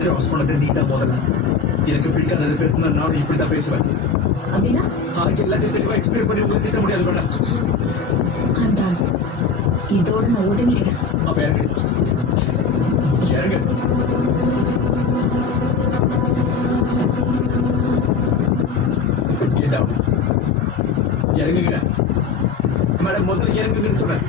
Cross பண்ணது நீ தான் முதல்ல. எனக்கு பிடிக்காதது பேசினா நானும் இப்படிதான் பேசுவேன். அப்படின்னா எல்லாத்தையும் தெளிவா எக்ஸ்பிளைன் பண்ணி உங்களுக்கு திட்ட முடியாது மேடம். இதோட நான் ஒதுங்கிக்கிறேன். அப்ப இறங்கு இறங்கு. இறங்குங்க மேடம். முதல்ல இறங்குங்கன்னு சொன்னேன்.